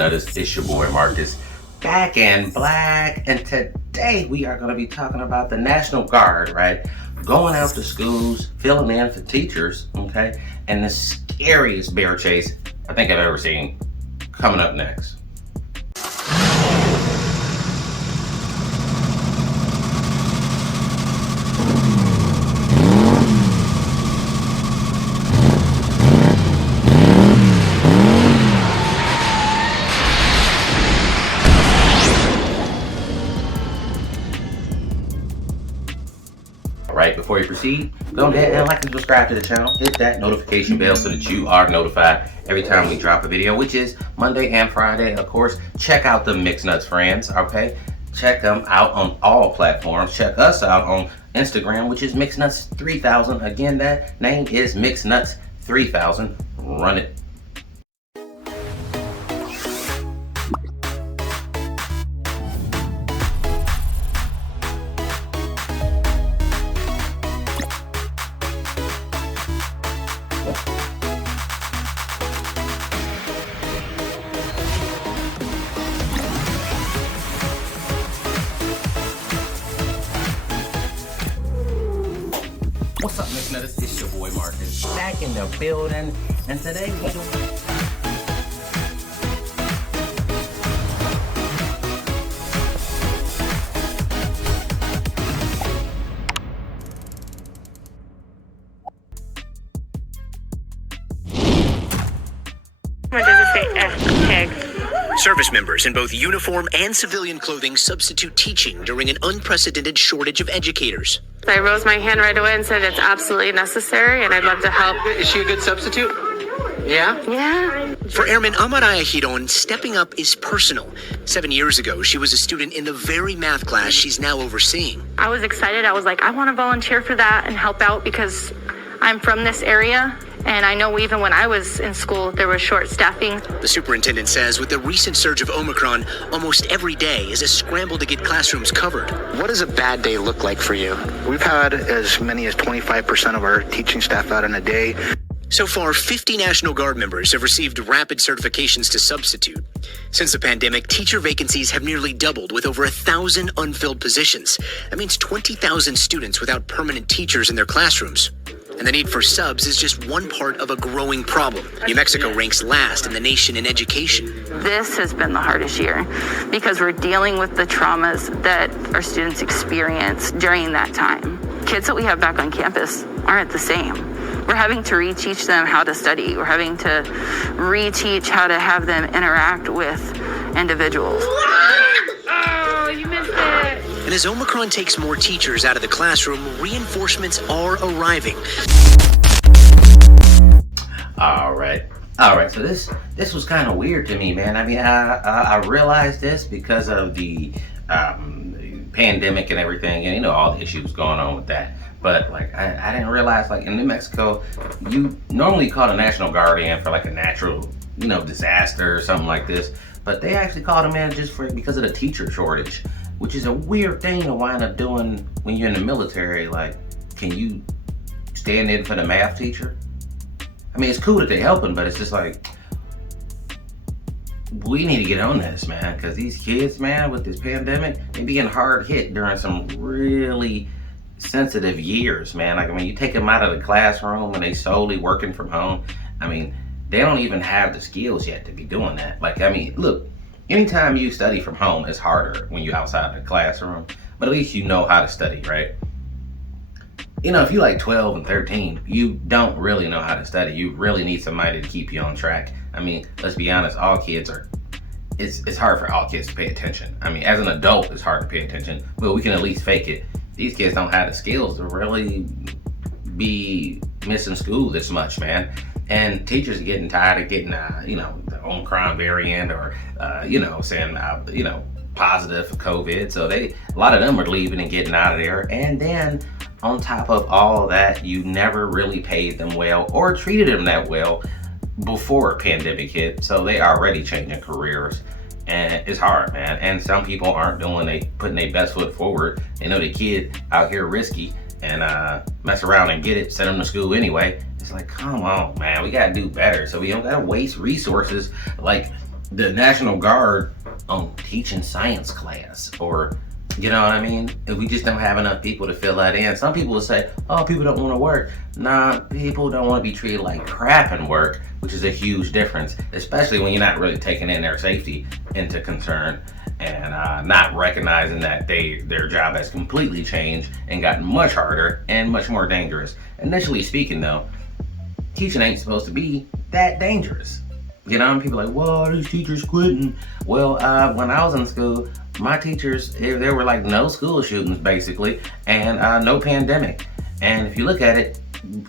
Nutters. It's your boy Marcus, back in black, and today we are going to be talking about the National Guard, right? Going out to schools, filling in for teachers, okay? And the scariest bear chase I think I've ever seen coming up next. Right, before you proceed, go ahead and like and subscribe to the channel. Hit that notification bell so that you are notified every time we drop a video, which is Monday and Friday. Of course, check out the Mixed Nuts friends, okay? Check them out on all platforms. Check us out on Instagram, which is Mixed Nuts 3000. Again, that name is Mixed Nuts 3000. Run it. What's up, Mixed Nutters? It's your boy Marcus, back in the building, and today we doing... What does it say? Tags. Service members in both uniform and civilian clothing substitute teaching during an unprecedented shortage of educators. So I rose my hand right away and said it's absolutely necessary and I'd love to help. Is she a good substitute? Yeah? Yeah. For Airman Amaraya Hiron, stepping up is personal. 7 years ago, she was a student in the very math class she's now overseeing. I was excited. I was like, I want to volunteer for that and help out because I'm from this area. And I know even when I was in school, there was short staffing. The superintendent says with the recent surge of Omicron, almost every day is a scramble to get classrooms covered. What does a bad day look like for you? We've had as many as 25% of our teaching staff out in a day. So far, 50 National Guard members have received rapid certifications to substitute. Since the pandemic, teacher vacancies have nearly doubled with over 1,000 unfilled positions. That means 20,000 students without permanent teachers in their classrooms. And the need for subs is just one part of a growing problem. New Mexico ranks last in the nation in education. This has been the hardest year because we're dealing with the traumas that our students experience during that time. Kids that we have back on campus aren't the same. We're having to reteach them how to study. We're having to reteach how to have them interact with individuals. Oh, you missed it. And as Omicron takes more teachers out of the classroom, reinforcements are arriving. All right, so this was kind of weird to me, man. I mean, I realized this because of the pandemic and everything, and all the issues going on with that. But like, I didn't realize, like, in New Mexico, you normally call the National Guard in for like a natural, disaster or something like this. But they actually called them in just because of the teacher shortage, which is a weird thing to wind up doing when you're in the military. Like, can you stand in for the math teacher? I mean, it's cool that they're helping, but it's just like, we need to get on this, man, because these kids, man, with this pandemic, they being hard hit during some really sensitive years, man. Like, I mean, you take them out of the classroom and they solely working from home. I mean, they don't even have the skills yet to be doing that. Like, I mean, look, anytime you study from home, it's harder when you're outside the classroom, but at least you know how to study, right? If you're like 12 and 13, you don't really know how to study. You really need somebody to keep you on track. I mean, let's be honest, all kids it's hard for all kids to pay attention. I mean, as an adult, it's hard to pay attention, but we can at least fake it. These kids don't have the skills to really be missing school this much, man. And teachers are getting tired of getting, the Omicron variant or, saying, positive for COVID. So a lot of them are leaving and getting out of there. And then on top of all of that, you never really paid them well or treated them that well before a pandemic hit. So they already changing careers. And it's hard, man. And some people aren't putting their best foot forward. They know the kid out here risky and mess around and get it, send them to school anyway. It's like, come on, man, we gotta do better. So we don't gotta waste resources like the National Guard on teaching science class, or you know what I mean? If we just don't have enough people to fill that in. Some people will say, oh, people don't want to work. Nah, people don't want to be treated like crap in work, which is a huge difference, especially when you're not really taking in their safety into concern and not recognizing that their job has completely changed and gotten much harder and much more dangerous. Initially speaking though, teaching ain't supposed to be that dangerous. You know, and people are like, whoa, these teachers quitting. Well, when I was in school, my teachers, there were like no school shootings basically, and no pandemic. And if you look at it,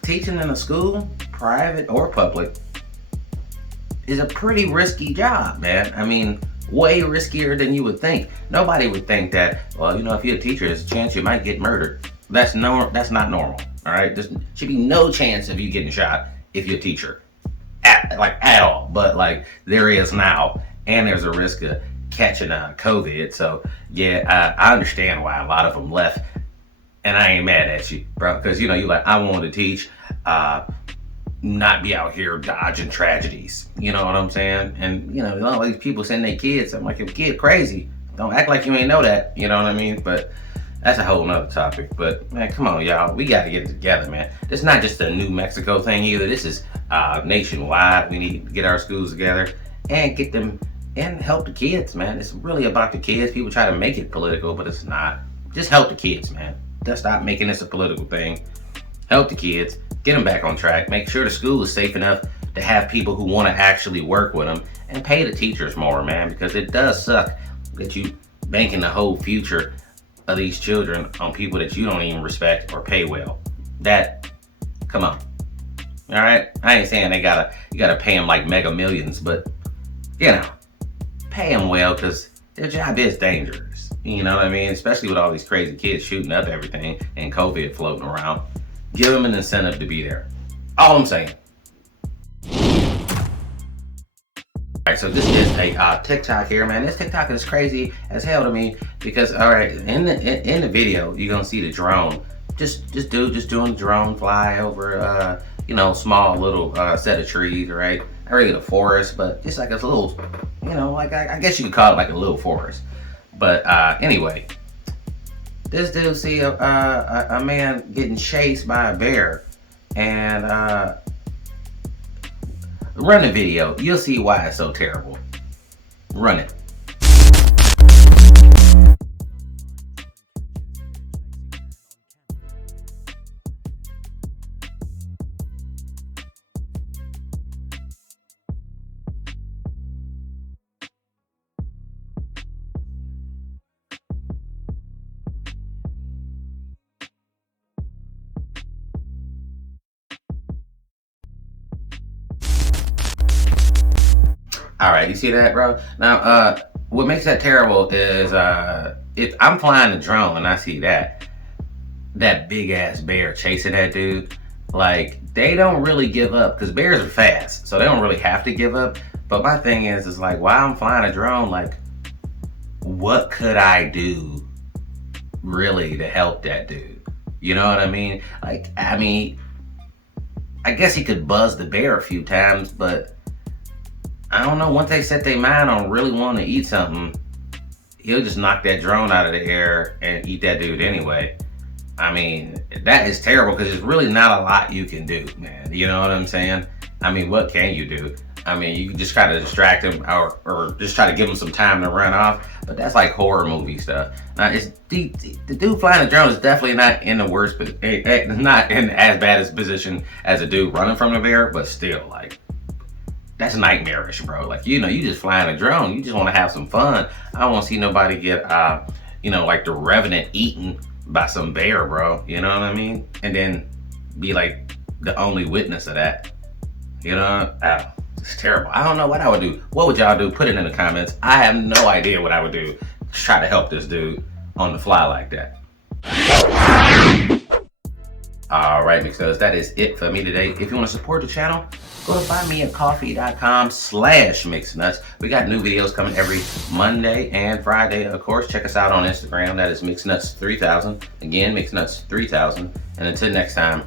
teaching in a school, private or public, is a pretty risky job, man. I mean, way riskier than you would think. Nobody would think that, well, you know, if you're a teacher, there's a chance you might get murdered. That's not normal, all right? There should be no chance of you getting shot if you're a teacher, at all. But like there is now, and there's a risk of catching COVID. So yeah, I understand why a lot of them left, and I ain't mad at you, bro, because you know you like, I want to teach, not be out here dodging tragedies. You know what I'm saying? And you know, all these people send their kids. I'm like, your kid crazy. Don't act like you ain't know that. You know what I mean? But that's a whole nother topic. But man, come on, y'all. We got to get it together, man. It's not just a New Mexico thing either. This is nationwide. We need to get our schools together and get them and help the kids, man. It's really about the kids. People try to make it political, but it's not. Just help the kids, man. Just stop making this a political thing. Help the kids. Get them back on track. Make sure the school is safe enough to have people who want to actually work with them, and pay the teachers more, man, because it does suck that you banking the whole future of these children on people that you don't even respect or pay well. Come on. All right, I ain't saying you gotta pay them like mega millions, but you know, pay them well, because their job is dangerous. You know what I mean? Especially with all these crazy kids shooting up everything and COVID floating around. Give them an incentive to be there. All I'm saying. Alright, so this is a TikTok here, man. This TikTok is crazy as hell to me because, alright, in the video, you're gonna see the drone. Just doing the drone fly over, you know, small little set of trees, right? Not really a forest, but just like a little, you know, like I guess you could call it like a little forest. But anyway, this dude see a man getting chased by a bear, and run the video. You'll see why it's so terrible. Run it. All right, you see that, bro? Now, what makes that terrible is if I'm flying a drone and I see that big ass bear chasing that dude, like they don't really give up because bears are fast, so they don't really have to give up. But my thing is like while I'm flying a drone, like what could I do really to help that dude? You know what I mean? Like, I mean, I guess he could buzz the bear a few times, but I don't know, once they set their mind on really wanting to eat something, he'll just knock that drone out of the air and eat that dude anyway. I mean, that is terrible because there's really not a lot you can do, man. You know what I'm saying? I mean, what can you do? I mean, you can just try to distract him or just try to give him some time to run off, but that's like horror movie stuff. Now, the dude flying the drone is definitely not in the worst, not in as bad a position as a dude running from the bear, but still, like, that's nightmarish, bro. Like, you know, you just flying a drone. You just want to have some fun. I don't want to see nobody get, you know, like the Revenant eaten by some bear, bro. You know what I mean? And then be like the only witness of that. You know? It's terrible. I don't know what I would do. What would y'all do? Put it in the comments. I have no idea what I would do to try to help this dude on the fly like that. All right, Mixnuts, that is it for me today. If you want to support the channel, go to buymeacoffee.com/Mixnuts. We got new videos coming every Monday and Friday. Of course, check us out on Instagram. That is Mixnuts3000. Again, Mixnuts3000. And until next time,